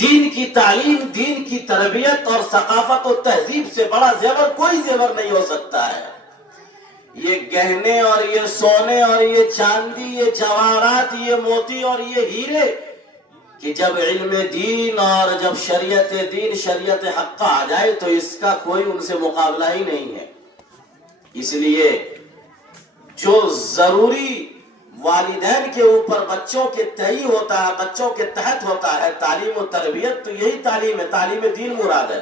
دین کی تعلیم، دین کی تربیت اور ثقافت و تہذیب سے بڑا زیور کوئی زیور نہیں ہو سکتا ہے۔ یہ گہنے اور یہ سونے اور یہ چاندی، یہ جواہرات، یہ موتی اور یہ ہیرے، کہ جب علم دین اور جب شریعت دین، شریعت حق آ جائے تو اس کا کوئی ان سے مقابلہ ہی نہیں ہے۔ اس لیے جو ضروری والدین کے اوپر بچوں کے تئیں ہوتا ہے، بچوں کے تحت ہوتا ہے تعلیم و تربیت، تو یہی تعلیم ہے، تعلیم دین مراد ہے۔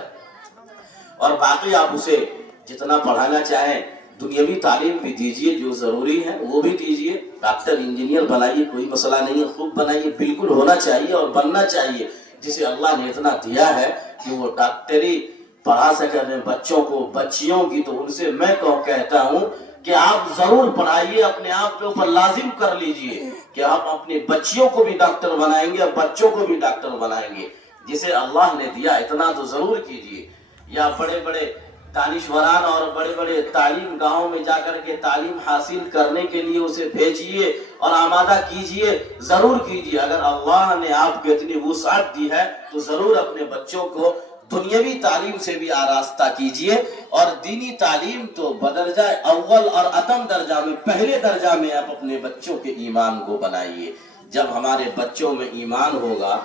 اور باقی آپ اسے جتنا پڑھانا چاہیں، دنیاوی تعلیم بھی دیجئے جو ضروری ہے وہ بھی دیجئے، ڈاکٹر انجینئر بنائیے، کوئی مسئلہ نہیں ہے، خوب بنائیے، بالکل ہونا چاہیے اور بننا چاہیے۔ جسے اللہ نے اتنا دیا ہے کہ وہ ڈاکٹری پڑھا سکیں بچوں کو، بچیوں کی، تو ان سے میں کہتا ہوں کہ آپ ضرور پڑھائیے، اپنے آپ کے اوپر لازم کر لیجئے کہ آپ اپنی بچیوں کو بھی ڈاکٹر بنائیں گے اور بچوں کو بھی ڈاکٹر بنائیں گے۔ جسے اللہ نے دیا اتنا تو ضرور کیجئے۔ یا بڑے بڑے دانشوران اور بڑے بڑے تعلیم گاہوں میں جا کر کے تعلیم حاصل کرنے کے لیے اسے بھیجیے اور آمادہ کیجئے، ضرور کیجئے۔ اگر اللہ نے آپ کو اتنی وسعت دی ہے تو ضرور اپنے بچوں کو دنیاوی تعلیم سے بھی آراستہ کیجئے، اور دینی تعلیم تو بدرجہ اول اور اتم درجہ میں، پہلے درجہ میں آپ اپنے بچوں کے ایمان کو بنائیے۔ جب ہمارے بچوں میں ایمان ہوگا،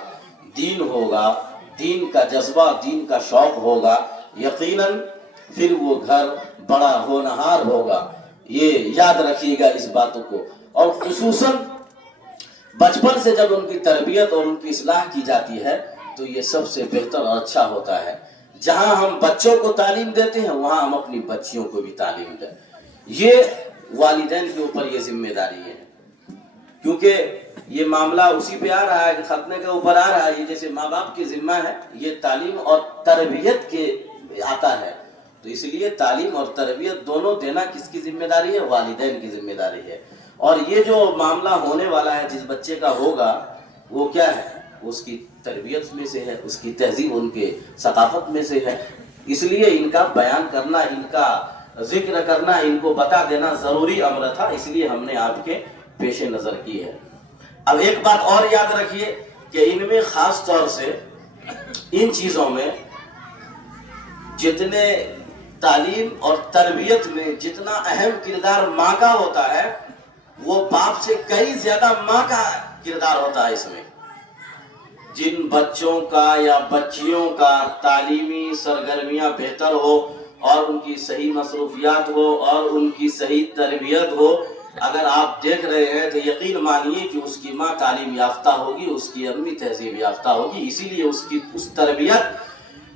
دین کا جذبہ، دین کا شوق ہوگا، یقیناً پھر وہ گھر بڑا ہونہار ہوگا۔ یہ یاد رکھیے گا اس باتوں کو، اور خصوصاً بچپن سے جب ان کی تربیت اور ان کی اصلاح کی جاتی ہے تو یہ سب سے بہتر اور اچھا ہوتا ہے۔ جہاں ہم بچوں کو تعلیم دیتے ہیں وہاں ہم اپنی بچیوں کو بھی تعلیم دیں۔ یہ والدین کے اوپر یہ ذمہ داری ہے، کیونکہ یہ معاملہ اسی پہ آ رہا ہے کہ ختنے کے اوپر آ رہا ہے۔ یہ جیسے ماں باپ کی ذمہ ہے، یہ تعلیم اور تربیت کے آتا ہے، تو اس لیے تعلیم اور تربیت دونوں دینا کس کی ذمہ داری ہے؟ والدین کی ذمہ داری ہے۔ اور یہ جو معاملہ ہونے والا ہے جس بچے کا ہوگا، وہ کیا ہے؟ اس کی تربیت میں سے ہے، اس کی تہذیب، ان کے ثقافت میں سے ہے۔ اس لیے ان کا بیان کرنا، ان کا ذکر کرنا، ان کو بتا دینا ضروری امر تھا، اس لیے ہم نے آپ کے پیش نظر کی ہے۔ اب ایک بات اور یاد رکھیے کہ ان میں خاص طور سے ان چیزوں میں جتنے تعلیم اور تربیت میں جتنا اہم کردار ماں کا ہوتا ہے، وہ باپ سے کئی زیادہ ماں کا کردار ہوتا ہے۔ اس میں جن بچوں کا یا بچیوں کا تعلیمی سرگرمیاں بہتر ہو اور ان کی صحیح مصروفیات ہو اور ان کی صحیح تربیت ہو، اگر آپ دیکھ رہے ہیں تو یقین مانیے کہ اس کی ماں تعلیم یافتہ ہوگی، اس کی امی تہذیب یافتہ ہوگی۔ اسی لیے اس تربیت،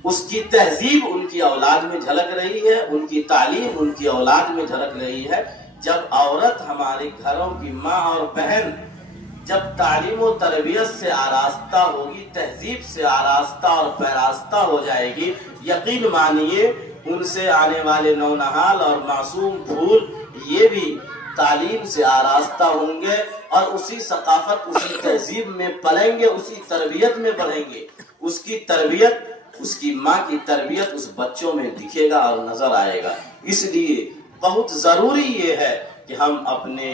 اس کی تہذیب ان کی اولاد میں جھلک رہی ہے، ان کی تعلیم ان کی اولاد میں جھلک رہی ہے۔ جب عورت، ہمارے گھروں کی ماں اور بہن، جب تعلیم و تربیت سے آراستہ ہوگی، تہذیب سے آراستہ اور پیراستہ ہو جائے گی، یقین مانیے ان سے آنے والے نونہال اور معصوم پھول یہ بھی تعلیم سے آراستہ ہوں گے اور اسی ثقافت، اسی تہذیب میں پلیں گے، اسی تربیت میں بڑھیں گے۔ اس کی تربیت، اس کی ماں کی تربیت اس بچوں میں دکھے گا اور نظر آئے گا۔ اس لیے بہت ضروری یہ ہے کہ ہم اپنے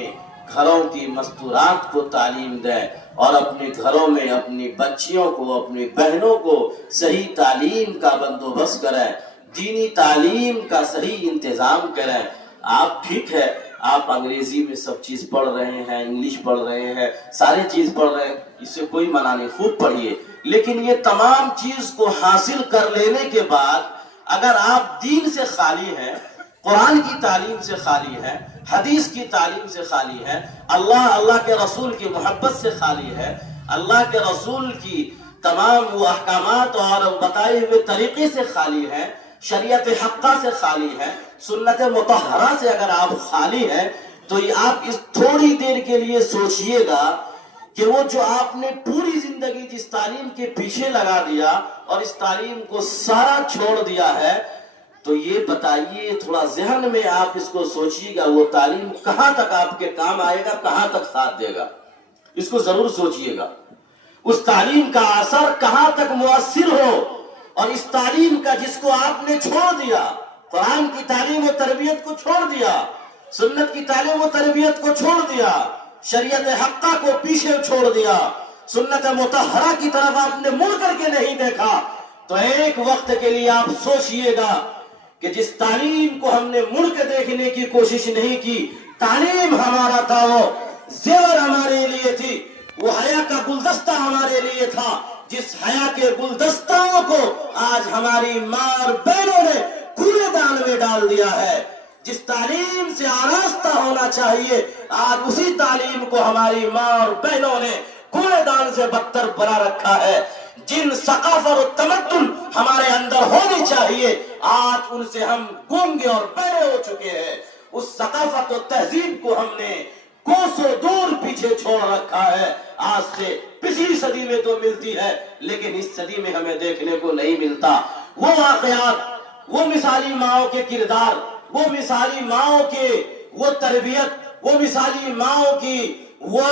گھروں کی مستورات کو تعلیم دیں اور اپنے گھروں میں اپنی بچیوں کو، اپنی بہنوں کو صحیح تعلیم کا بندوبست کریں، دینی تعلیم کا صحیح انتظام کریں۔ آپ ٹھیک ہے، آپ انگریزی میں سب چیز پڑھ رہے ہیں، انگلش پڑھ رہے ہیں، سارے چیز پڑھ رہے ہیں، اس سے کوئی منع نہیں، خوب پڑھیے، لیکن یہ تمام چیز کو حاصل کر لینے کے بعد اگر آپ دین سے خالی ہیں، قرآن کی تعلیم سے خالی ہے، حدیث کی تعلیم سے خالی ہے، اللہ کے رسول کی محبت سے خالی ہے، اللہ کے رسول کی تمام وہ احکامات اور بتائے ہوئے طریقے سے خالی ہے، شریعت حقہ سے خالی ہے، سنت مطہرہ سے اگر آپ خالی ہیں، تو آپ اس تھوڑی دیر کے لیے سوچئے گا کہ وہ جو آپ نے پوری زندگی جس تعلیم کے پیچھے لگا دیا اور اس تعلیم کو سارا چھوڑ دیا ہے، تو یہ بتائیے، تھوڑا ذہن میں آپ اس کو سوچئے گا، وہ تعلیم کہاں تک آپ کے کام آئے گا، کہاں تک ساتھ دے گا؟ اس کو ضرور سوچئے گا۔ اس تعلیم کا اثر کہاں تک مؤثر ہو، اور اس تعلیم کا جس کو آپ نے چھوڑ دیا، قرآن کی تعلیم و تربیت کو چھوڑ دیا، سنت کی تعلیم و تربیت کو چھوڑ دیا، شریعت حقہ کو پیچھے چھوڑ دیا، سنت مطہرہ کی طرف آپ نے مڑ کر کے نہیں دیکھا، تو ایک وقت کے لیے آپ سوچئے گا کہ جس تعلیم کو ہم نے مڑ کے دیکھنے کی کوشش نہیں کی، تعلیم ہمارا تھا، وہ زیور ہمارے لیے تھی، وہ حیا کا گلدستہ ہمارے لیے تھا، جس حیا کے گلدستوں کو آج ہماری ماں اور بہنوں نے کوڑے دان میں ڈال دیا ہے۔ جس تعلیم سے آراستہ ہونا چاہیے، آج اسی تعلیم کو ہماری ماں اور بہنوں نے کوڑے دان سے بدتر بنا رکھا ہے۔ جن ثقافت اور تمدن ہمارے اندر ہونی چاہیے، آج ان سے ہم گونگے اور بہرے ہو چکے ہیں۔ اس ثقافت و تہذیب کو ہم نے کوسوں دور پیچھے چھوڑ رکھا ہے۔ آج سے پچھلی صدی میں تو ملتی ہے، لیکن اس صدی میں ہمیں دیکھنے کو نہیں ملتا۔ وہ واقعات، وہ مثالی ماؤں کے کردار، وہ مثالی ماؤں کے وہ تربیت، وہ مثالی ماؤں کی وہ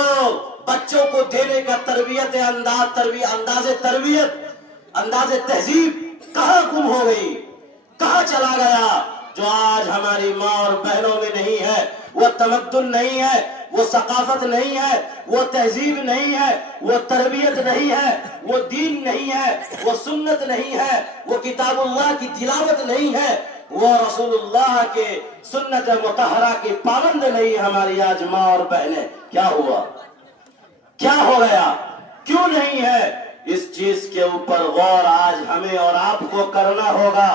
بچوں کو دینے کا انداز تہذیب کہاں گم ہو گئی، کہاں چلا گیا؟ جو آج ہماری ماں اور بہنوں میں نہیں ہے، وہ تمدن نہیں ہے، وہ ثقافت نہیں ہے، وہ تہذیب نہیں ہے، وہ تربیت نہیں ہے، وہ دین نہیں ہے، وہ سنت نہیں ہے، وہ کتاب اللہ کی تلاوت نہیں ہے، وہ رسول اللہ کے سنت مطہرہ کی پابند نہیں ہماری آج ماں اور بہنیں۔ کیا ہوا؟ کیا ہو گیا؟ کیوں نہیں ہے؟ اس چیز کے اوپر غور آج ہمیں اور آپ کو کرنا ہوگا،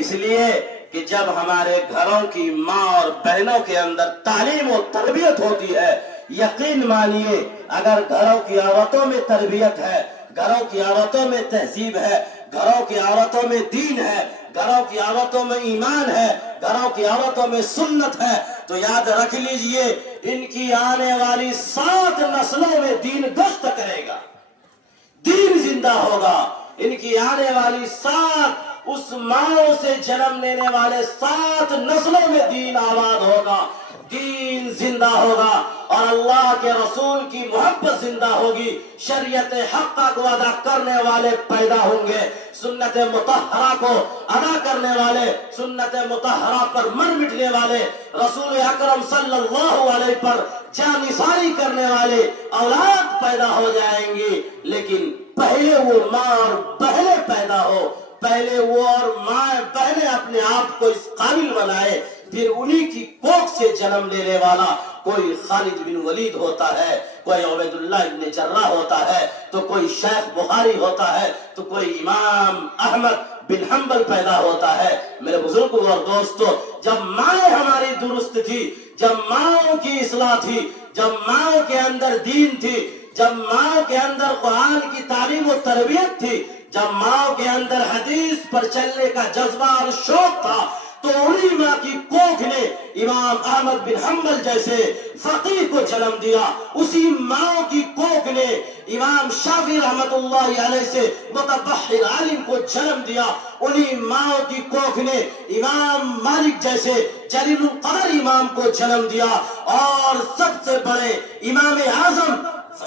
اس لیے کہ جب ہمارے گھروں کی ماں اور بہنوں کے اندر تعلیم و تربیت ہوتی ہے، یقین مانیے اگر گھروں کی عورتوں میں تربیت ہے، گھروں کی عورتوں میں تہذیب ہے، گھروں کی عورتوں میں دین ہے، گھروں کی عورتوں میں ایمان ہے، گھروں کی عورتوں میں سنت ہے، تو یاد رکھ لیجئے ان کی آنے والی 7 نسلوں میں دین گشت کرے گا، دین زندہ ہوگا۔ ان کی آنے والی 7 اس ماں سے جنم لینے والے 7 نسلوں میں دین آباد ہوگا، دین زندہ ہوگا، اور اللہ کے رسول کی محبت زندہ ہوگی، شریعت حقہ کو ادا کرنے والے پیدا ہوں گے، سنت مطہرہ کو ادا کرنے والے، سنت مطہرہ پر مر مٹنے والے، رسول اکرم صلی اللہ علیہ پر جانثاری کرنے والے اولاد پیدا ہو جائیں گی۔ لیکن پہلے وہ ماں اور بہنیں پیدا ہو، پہلے وہ اور ماں بہنیں اپنے آپ کو اس قابل بنائے، پھر انہی کی کوکھ سے جنم لینے والا کوئی خالد بن ولید ہوتا ہے، کوئی عبید اللہ ابن جرح ہوتا ہے، تو کوئی شیخ بخاری ہوتا ہے، تو کوئی امام احمد بن حنبل پیدا ہوتا ہے۔ میرے بزرگوں اور دوستو، جب مائیں ہماری درست تھی، جب ماں کی اصلاح تھی، جب ماں کے اندر دین تھی، جب ماں کے اندر قرآن کی تعلیم و تربیت تھی، جب ماں کے اندر حدیث پر چلنے کا جذبہ اور شوق تھا، تو انہی ماں کی کوکھ نے امام احمد بن حنبل جیسے فقیہ کو جنم دیا، اسی ماں کی کوکھ نے امام شافعی رحمت اللہ علیہ سے متبحر عالم کو جنم دیا، انہی ماں کی کوکھ نے امام مالک جیسے جلیل القدر امام کو جنم دیا، اور سب سے بڑے امام اعظم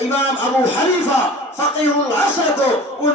امام ابو حنیفہ فقیہ العصر کو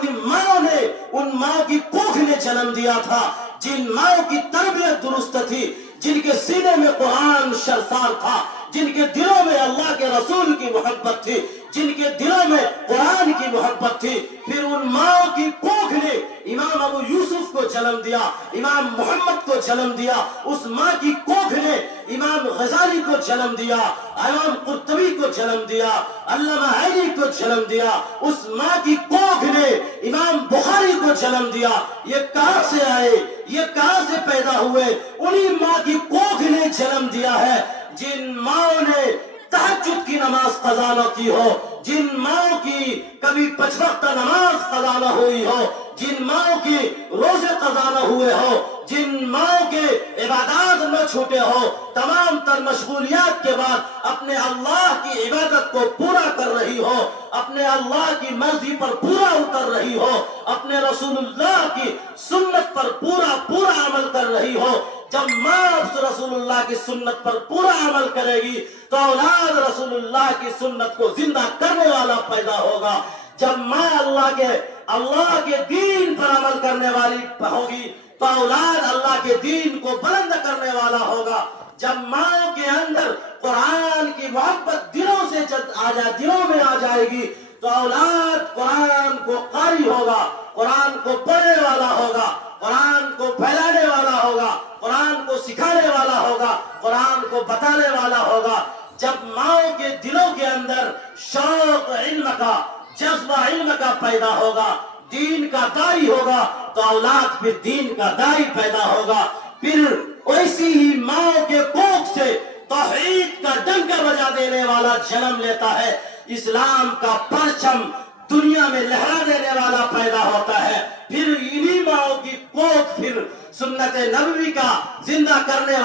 ان ماں کی کوکھ نے جنم دیا تھا، جن ماں کی تربیت درست تھی، جن کے سینے میں قرآن شرسار تھا، جن کے دلوں میں اللہ کے رسول کی محبت تھی، جن کے دلوں میں قرآن کی محبت تھی، پھر ان ماں کی کوکھ نے امام ابو یوسف کو جنم دیا، امام محمد کو جنم دیا، اس ماں کی کوکھ نے امام غزالی کو جنم دیا، امام قرطبی کو جنم دیا، علامہ عینی کو جنم دیا، اس ماں کی کوکھ نے امام بخاری کو جنم دیا۔ یہ کہاں سے آئے؟ یہ کہاں سے پیدا ہوئے؟ انہی ماں کی کوکھ نے جنم دیا ہے، جن ماں نے تہجد کی نماز قضا نہ کی ہو، جن ماں کی کبھی 5 وقت نماز قضا نہ ہوئی ہو، جن ماں کی روزے قضا نہ ہوئے ہو، جن ماں کے عبادات نہ چھوٹے ہو، تمام تر مشغولیات کے بعد اپنے اللہ کی عبادت کو پورا کر رہی ہو، اپنے اللہ کی مرضی پر پورا اتر رہی ہو، اپنے رسول اللہ کی سنت پر پورا عمل کر رہی ہو۔ جب ماں رسول اللہ کی سنت پر پورا عمل کرے گی تو اولاد رسول اللہ کی سنت کو زندہ کرنے والا پیدا ہوگا۔ جب ماں اللہ کے دین پر عمل کرنے والی ہوگی تو اولاد اللہ کے دین کو بلند کرنے والا ہوگا۔ جب ماں کے اندر قرآن کی محبت دلوں میں آ جائے گی تو اولاد قرآن کو قاری ہوگا، قرآن کو پڑھنے والا ہوگا، قرآن کو پھیلانے والا ہوگا، قرآن کو سکھانے والا ہوگا، قرآن کو بتانے والا ہوگا۔ جب ماؤں کے دلوں کے اندر شوق علم کا، جذبہ علم کا پیدا ہوگا، دین کا داعی ہوگا، تو اولاد پھر دین کا داعی پیدا ہوگا۔ پھر ویسی ہی ماؤں کے کوکھ سے توحید کا ڈنکا بجا دینے والا جنم لیتا ہے، اسلام کا پرچم دنیا میں لہرا دینے والا پیدا ہوتا ہے۔ پھر انہی ماؤں کی کوکھ پھر سنت نبوی کا زندہ کرنے والا